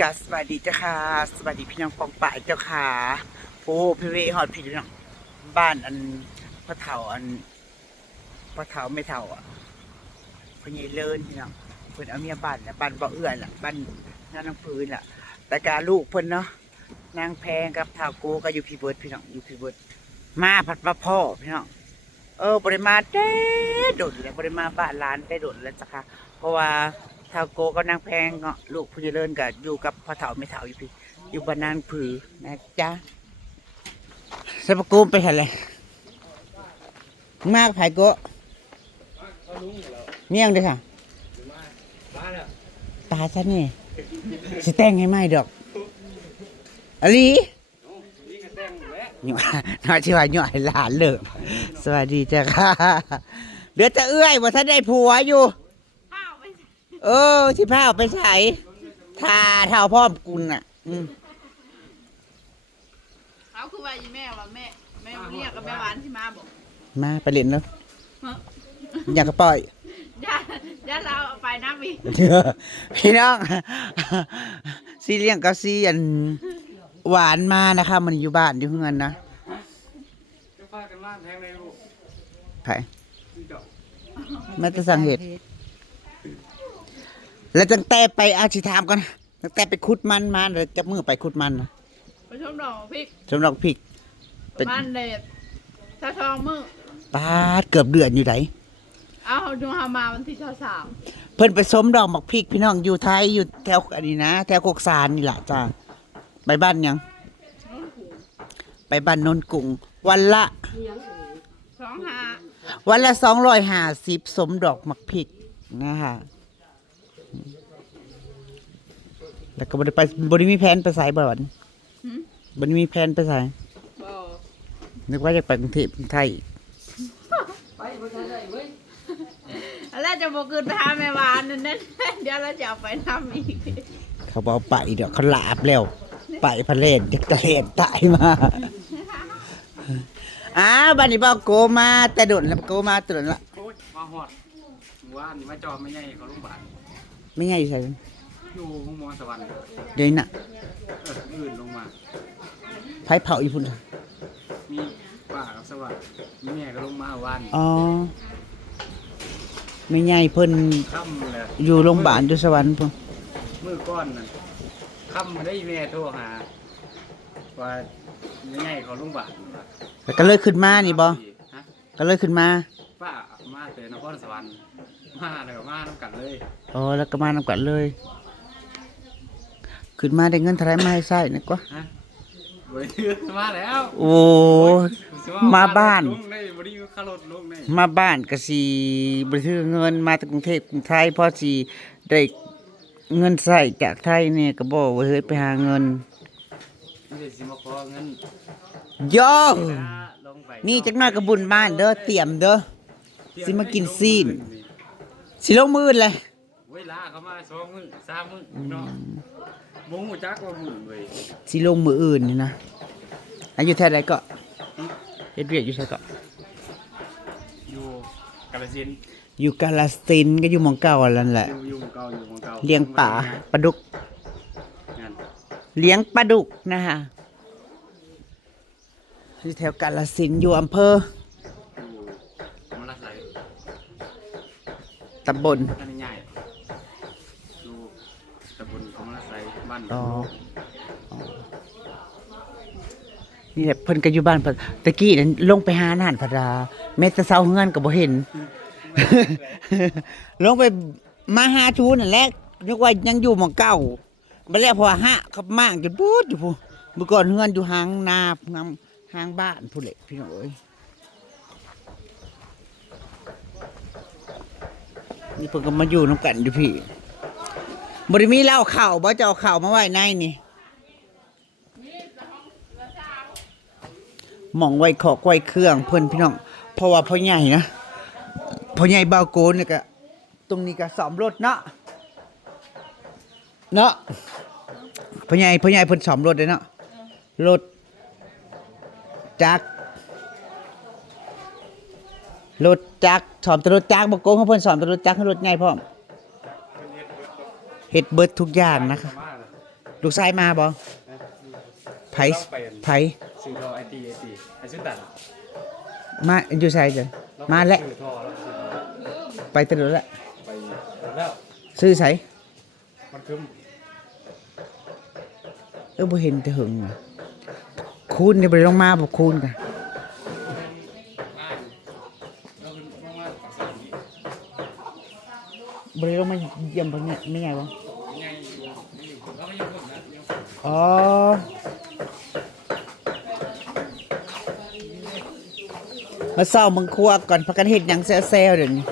กาสวัสดีเจ้าค่ะ สวัสดีพี่น้องปองป่ายเจ้าค่ะโอ้พี่เวฮอดพี่น้องบ้านอันพ่อเฒ่าอันพ่อเฒ่าไม่เฒ่าอะพ่ใหญ่เลินพี่น้องเพิ่นเอาเมียบ้านน่ะบ้านบ่เอื้อนล่ะบ้านนาน้ำพื้นล่ะ แต่การลูกเพิ่นเนาะนางแพงกับเฒ่าโกก็อยู่พี่เบิดพี่น้องอยู่พี่เบิดมาผัดมาพ่อพี่น้องเออบ่ได้มาแต่โดดแล้วบ่ได้มาบ้านหลานแต่โดดแล้วจ้ะค่ะเพราะว่า เท่าโกก็นางแพงเนาะลูกผู้เจริญกับอยู่กับพ่อเฒ่าไม่เฒ่าอยู่พี่อยู่บ้านนางผือนะจ๊ะสปกูมไปเห็นเลยมากไผโกเมี่ยงด้วยค่ะตาฉันนี่สิแต่งให้ไหมดอกอลีหน่อยน่อยชื่ว่าหน่อยหลานเลิกสวัสดีจ้ะค่ะเหลือแต่เอื้อยว่าท่านได้ผัวอยู่ เออที่ผ้าเอาไปใส่ทาเท่าพ่อมกุลน่ะ อืมเขาคือว่าอีแม่ว่าแม่แม่เรียกกับแม่หวานที่มาบอกมาไปเล่นแล้วอยากกระปล่อยย่าย่าเราเอาไปน้ำอีกพี่น้องซีเลี้ยงกับซีอันหวานมานะคะ มันอยู่บ้านอยู่เฮือนนะจะพากันล่างแทงในลูกไผแม่จะสั่งเหตุ แล้วตั้งแต่ไปอาชิถามก่อนตั้งแต่ไปขุดมันมาเลยจะมือไปขุดมันนะไปชมดอกพริกสำหรับพริกประมาณเด็ดถ้าทองมือปาดเกือบเดือนอยู่ไหนเอาดูหามาวันที่เช้าสามเพิ่นไปสมดอกหมักพริกพี่น้องอยู่ไทยอยู่แถวอันนี้นะแถวกกสารนี่แหละจ้าไปบ้านยัง ไปบ้านนนกุ่งวันละ สองหาวันละสองร้อยห้าสิบสมดอกหมักพริกนะคะ แล้วก็บริไปบริมีแผนไปใส่บ่อนบริมีแผนไปใส่บอกนึกว่าจะไปกรุงเทพกรุงไทยแล้วจะบอกเกินไปหาแม่หวานนั่นนั่นเดี๋ยวเราจะเอาไปน้ำอีกเขาบอกไปเดี๋ยวเขาลาบแล้ว ไปพะเลนจะกระเลนตายมาอ้าวบันนี้บอกโกมาแต่โดนแล้วโกมาแตโดนละโอ้ยมาหอดหมู่บ้านมาจอไม่ใหญ่เขาลุงบาทไม่ใช่ใช่ อยู่ห้องมอสวรรค์เดี๋ยวนี้น่ะเอออื่นลงมา ไผเผาอีพุ่นมีป่ากับสวัสดิ์มีแม่ก็ลงมาวันอ๋อไม่ใหญ่เพิ่นค่ำเลยอยู่โรงพยาบาลอยู่สวรรค์พุ่นมือก้อนนั่นค่ำได้แม่โทรหา ว่าไม่ใหญ่เขาลุงบาทแล้วก็เลยขึ้นมานี่บ่ฮะก็เลยขึ้นมาป้ามาแต่นครสวรรค์มาแล้วก็มาน้ำกันเลย อ๋อแล้วก็มานำกันเลย ขึ้นมาได้เงินเท่าไหรมาให้ใช้นี่กว่าฮะเว้ยมาแล้ว โอ้ยมาบ้านลุงได้บริยูคารถลุงได้มาบ้านก็สิบ่ถือเงินมาจากกรุงเทพกรุงไทยพอสิได้เงินใช้จากไทยเนี่ยก็บอกว่าเฮ้ยไปหาเงินไม่ได้สิมาขอเงินย่อลงไปนี่จักหน่อยก็บุญบ้านเด้อเตรียมเด้อสิมากินซีนสิลงมือเลยเวลาเขามาสองมื้อสามมื้อเนาะ บ่ฮู้จักว่ามื้อเว้ยสิลงมืออื่นนี่นะอายุเท่าไรก็เฮ็ดเวียกอยู่ไสก็อยู่กาฬสินธุ์อยู่กาลสินธุ์ก็อยู่หมองเก่าอันนั้นแหละ อยู่อยู่หมู่เก่าอยู่หมู่เก่าเลี้ยงป่าปลาดุก งานเลี้ยงปลาดุกนะคะอยู่แถวกาลสินธุ์อยู่อำเภออยู่มรัดไหลตำบลอันนี้ใหญ่อยู่ตำบลของมรัดไหลบ้าน อ๋ออ๋อนี่แหละเพิ่นก็อยู่บ้านเพิ่นตะกี้นั้นลงไปหาอาหารพระดาแม้แต่เช้าเฮือนก็บ่เห็น ลงไปมาหาทูนั่นแหละนึกว่ายังอยู่หมองเก่าบัดแล้วพอหะเขามากจนพูดอยู่พูเมื่อก่อนเฮือนอยู่ห่างนาหางห่างบ้านพู้นแหละพี่น้องเอ้ยนี่เพิ่นก็มาอยู่นํกันอยู่พี่ บ่ได้มีเล้าข้าวบ่จะเอาข้าวมาไว้ในนี่หมองไว้ขอกไว้เครื่องเพิ่อนพี่น้องเพราะว่าพ่อใหญ่นะพ่อใหญ่บาโกนเนี่ยก็ตรงนี้ก็สอมรถเนาะเนาะพ่อใหญ่พ่อใหญ่เพิ่นสอมรถเลยเนาะรถจักรรถจักรสอมแตรถจักรบาโกนเขาเพิ่นสอมแตรถจักรให้รถใหญ่พร้อม เฮ็ดเบิดทุกอย่างนะคะมาเลยลูกชายมาบ่ไผเราไปไผซื้อทอไอตีไอตีไอซื้อตัดมาอยู่ไสจ้ะเรมาแล้วซื้อทอแล้วซื้อทอไปตะลุละไปแล้วซื้อไสมันคือเออบ่เห็นแต่หึงว่ะคูณนี่บ่ได้ลงมาบ่คูณกัน บ้านเราคือมากๆปักสามนี้ บ่ได้ลงมาเยี่ยมเพิ่นเนี่ยไม่ใหญ่บ่ยังไงอยู่ยังอยู่เราก็ยังเพิ่มนะยังเพิ่มอ๋อมาเศร้ามึงครัวก่อนพักกันเฮ็ดหยังแซวๆเดี๋ยวนี้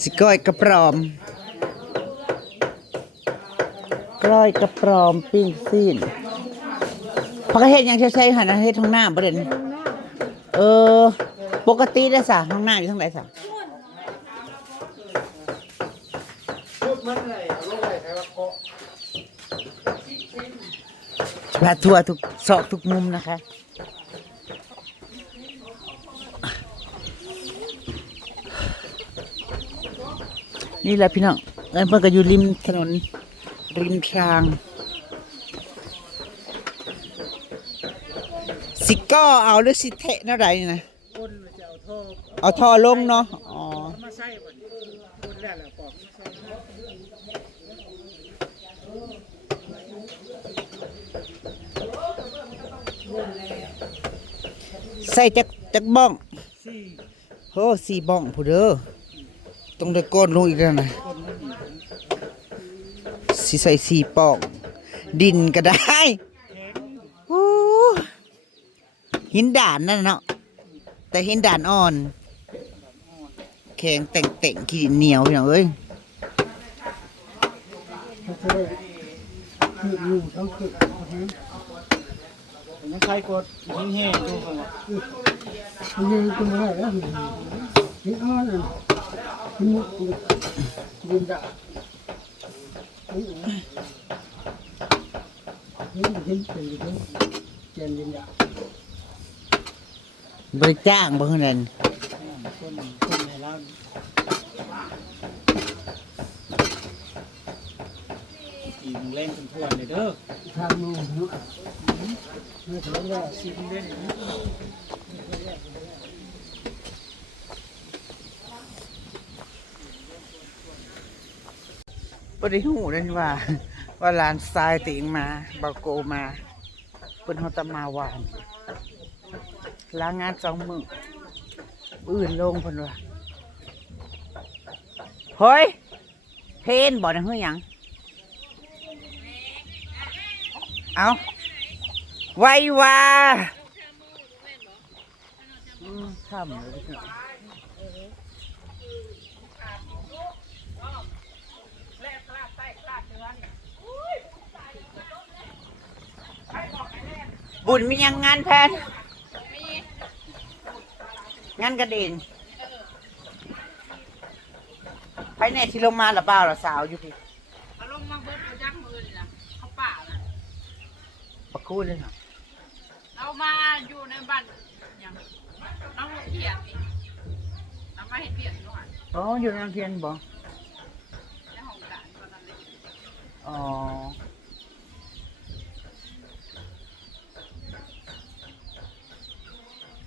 สิก้อยกระปรอมก้อยกระปรอมปิ้งซีนพักกันเฮ็ดหยังแซวๆหันนะเฮ็ดห้องน้ำบ่เด่นเออ ปกติได้อสะห้องน้ำอยู่ทางไหนสะพาทัวร์ทุกซอกทุกมุมนะคะ นี่แหละพี่น้องเอินเพิ่นก็อยู่ริมถนน ริมทาง สิก้เอาหรือสิเทะเท่าไหรนี่นะ เอาท่อลงเนาะ อ๋อ มาใส่บัดนี้คนแรกแล้วปอกมาใส่ใส่จักจักบ้องสี่โอ้สี่บ้องผู้เด้อต้องได้ก้นลงอีกแล้วนะคนมันดีสิใส่สี่ปองดินก็ได้โอ้หินด่านนั่นเนาะแต่หินด่านอ่อน แข็งแต่งแต่งขี้ดินเหนียวอย่างเอ้ยเขาจะได้คืออยู่ทั้งคือแข็งมันใครกดยิงแห้งดูเขาว่ายิงก็ไม่ได้แล้วยิงอ่อนยิงยิงด่ายิงยิงยิงเป็นยิงเจนยิงด่าบริจ้างบ่คนนั้น คนคนในร้านอีมึงเล่นจนทั่วเลยเด้อทางนู้นเนาะเมื่อถึงว่าสิบเล่นบ่ได้ฮู้นั่นว่า ว่าหลานทรายติงมาบาโกมาเพิ่นฮาตมาวานลางานสองมือ อื่นลงเพิ่นว่าเฮ้ย เพนบ่นะเฮ้ยหยังเอาไว้ว่าอืมเลยบุญมียังงานแพน งานกระเด็นภายในที่ลงมาหรือเปล่าล่ะสาวอยู่พี่เอาลงมาเบิดเอาจักมือนี่นะเขาป่านะปักคูเลยค่ะเรามาอยู่ในบ้านอย่างน้องเขียนนี่เรามาเห็นเขียนด้วยอ๋ออยู่ในโรงเรียนบ่ในห้องการตอนนั้นเลยอ๋อ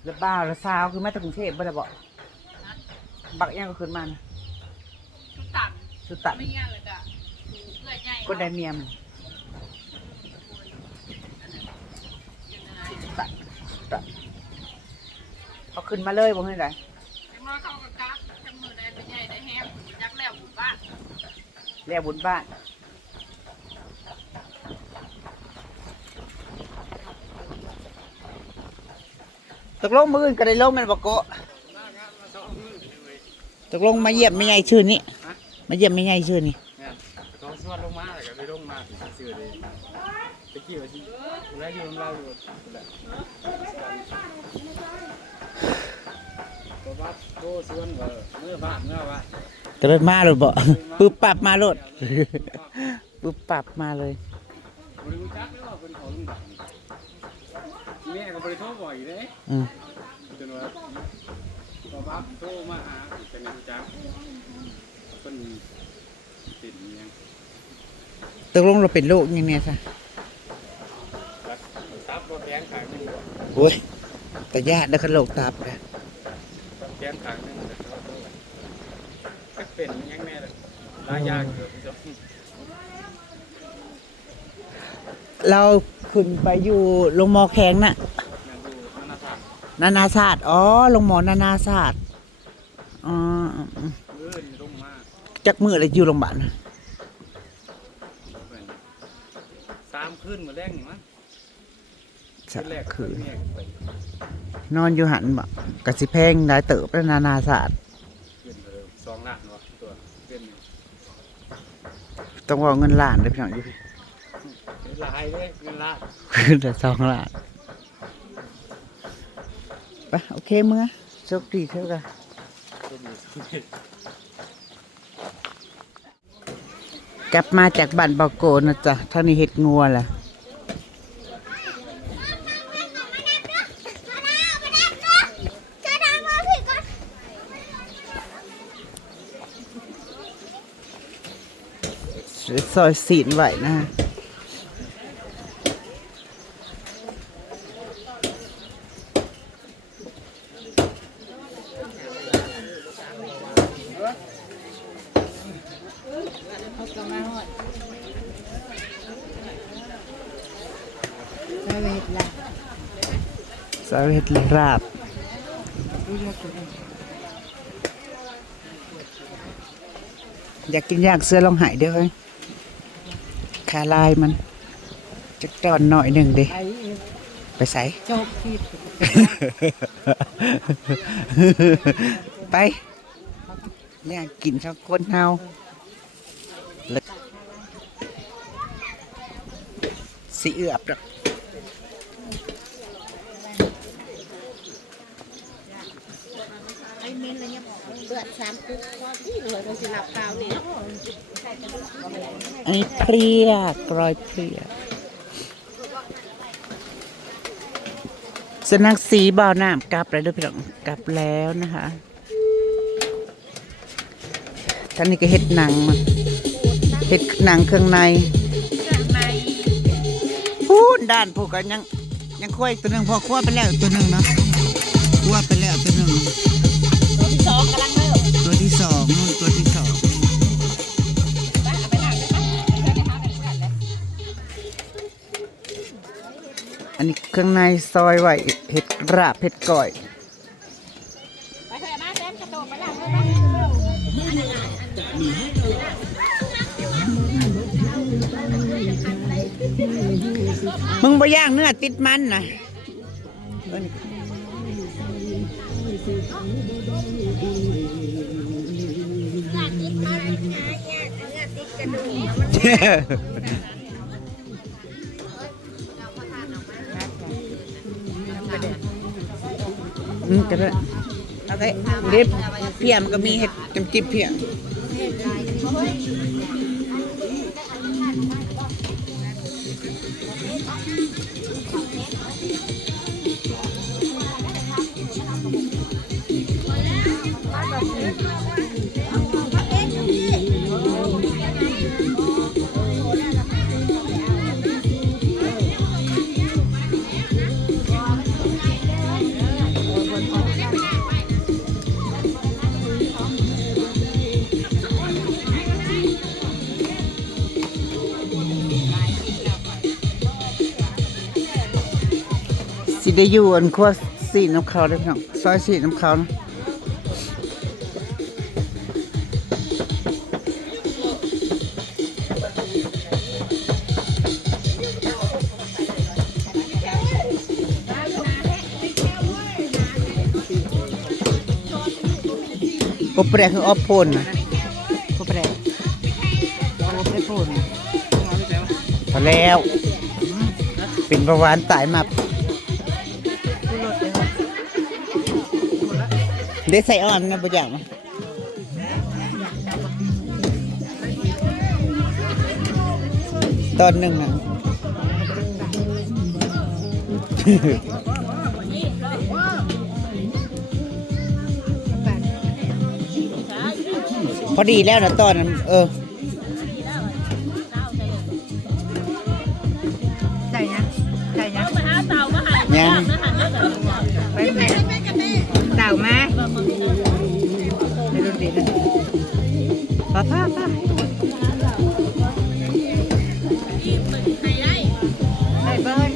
แล้วบ้าวแล้วสาวคือมาจากกรุงเทพบ่ได้บ่บักยังก็ขึ้นมานะชุดตันสุดตัดไม่เงี้ยเลยจ้ะเพื่อใหญ่คนได้เมียมนตัดตัดเอาขึ้นมาเลยบ่ให้ได้จังน้อยเข้ากับกักจังมือได้เป็นใหญ่ได้แฮมยักแล้วบุญบ้านแล้วบุญบ้าน ตกลงมืออื่นก็ได้ลงแม่นบ่โกะตกลงมาเยี่ยมไม่ใหญ่ชื่อนี้มาเยี่ยมไม่ใหญ่ชื่อนี้เนี่ยเขาสวดลงมาแล้วก็ไปลงมาซื้อเลยตะกี้ว่าสิแล้วอยู่เราอยู่แหละตัวบัดโตสวนว่าเมื่อบ้านเมื่อว่าก็เลยมาเลยบ่ปึ๊บปับมาโลดปึ๊บปับมาเลยบริจาคไม่ว่าเป็นของลุงดัง แม่ก็บริโทรบ่อยเลยอืมจนว่าตัวบัดโทรมาหาเป็นรู้จักเป็นติดยังตกลงเราเป็นโรคยังไงซะตับรถแขนขางหนึงบ่โอ้ยแต่ญาติแล้วก็โรคตับนะแขนขางหนึงก็เป็นยังแม่เลยหลายอย่างเกิดขึ้นเรา ขึ้นไปอยู่โรงหมอแข็งน่ะยังดูนานาชาตินานาศาสตร์อ๋อโรงหมอนานาศาสตร์อ๋ออืมอืมเลื่อนลงมาจักมืออะไรอยู่โรงพยาบาลน่ะเหมือนสามคืนเหมือนแรกนี่มั้งสักแรกคืนแม่ไปนอนอยู่หันบ่กะสิแพงหลายเติบแล้วนานาศาสตร์ขึ้นเลยสองล้านวะตัวเป็นอยู่ต้องว่าเงินล้านเลยพี่น้องอยู่พี่ หลายเลยเงินล้านคือแต่สองล้านไปโอเคมึงอะโชคดีเท่ากันกลับมาจากบ้านเบาโกนะจ๊ะท่านี้เห็ดงัวแหละซอยสีนไหวนะ ฮะสาวเห็ดราบอยากกินย่างเสื้อลองหายเด้อเฮ้ยขาลายมันจะตอนหน่อยหนึ่งดิไปใส่จบที่ไป อยากกินสักคนเฮาแล้วสิเอือบดอกไอ้เมนอะไรเนี่ยเลือดสามกุ๊กว่าที่เลยโดนสิหลับกาวเนี่ยอันนี้เพลียกรอยเพลียสนักสีบ่าวน้ำกลับแล้วเด้วยพี่น้องกลับแล้วนะคะ ท่านนี้ก็เห็ดหนังมันเห็ดหนังเครื่องในเครื่องในพูนด้านผูกกันยังยังคั่วอีกตัวหนึ่งพอคั่วไปแล้วตัวหนึ่งเนาะคั่วไปแล้วตัวหนึ่งตัวที่สองกำลังเริ่มตัวที่สองนู่นตัวที่สองไปเอาไปหนักได้ไหมเพื่อนนะคะเป็นเพื่อนเลยอันนี้เครื่องในซอยไว้เห็ดราบเห็ดก่อย บ่ย่างเนื้อติดมันนะเอิ้นอืมก็ได้โอเคเด็บเพียมันก็มีเห็ดจำจิบเพียง ได้อยู่อันครัวสีน้ำขาวได้พี่น้องซอยสีน้ำขาวนะอบแปรคืออบโพนนะอบแปรอบไปโพนพอแล้ว เป็นประวานตายมา ได้ใส่อ่อนนะประหยัดมาตอนหนึ่งนะพอดีแล้วนะตอนนั้นเออ ป้าป้าป้าไปเบิ้ล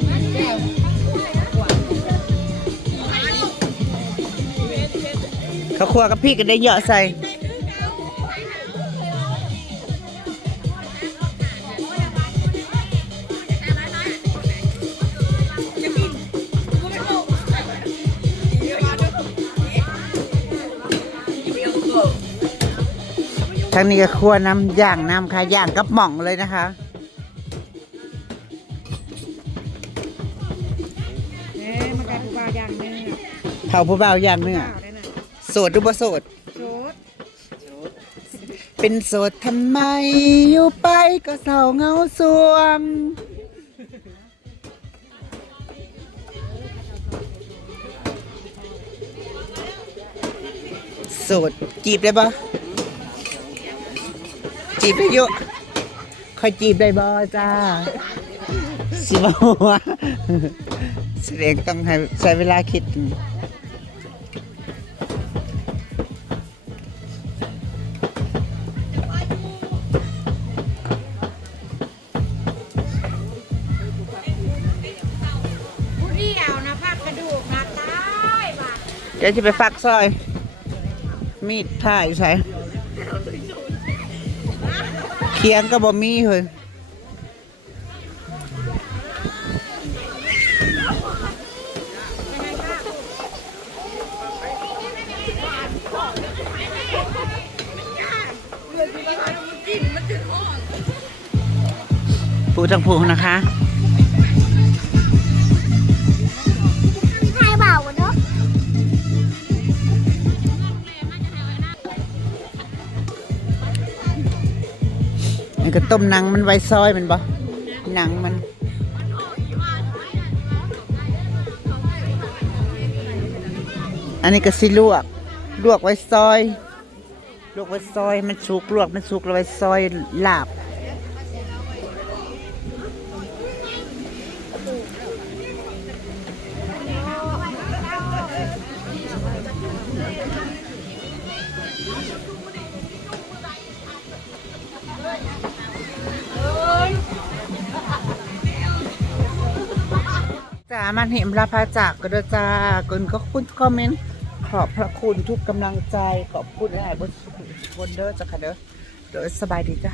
เขาครัวกับพี่ก็ได้เหยาะใส่ ทางนี้ก็ครัวน้ำย่างน้ำค่ะย่างกับหม่องเลยนะคะเอ๊ะมันกลายเป็นปลาอย่างหนึงอะเผาผู้เบาวย่างเนื้อข้าวได้น่ะโสดหรือบ่โสด โชดเป็นโสดทำไม อยู่ไปก็เศร้าเหงาสวง โสดจีบได้บ่ จีบได้เยอะคอยจีบได้บ่จ้า สิบหัวแสดงต้องให้ใช้เวลาคิดผู้เดียวนะพักกระดูกนะตายว่ะเดี๋ยวจะไปฟักซอย มีดถ่ายใส่ เคียงก็บ่มีเฮ้ยผู้ทั้งผู้นะคะ มันก็ต้มหนังมันไว้ซอยมันบ่หนังมันอันนี้ก็สิลวก ลวกไว้ซอย ลวกไว้ซอย มันสุกลวกมันสุกแล้วไว้ซอยลาบ จ้ามันเห็นราพาจากก็เด้จ้าคุณก็คุณคอมเมนต์ขอบพระคุณทุกกำลังใจขอบคุณหลายบนบนเด้อจ้าค่ะเด้อเด้อสบายดีจ้า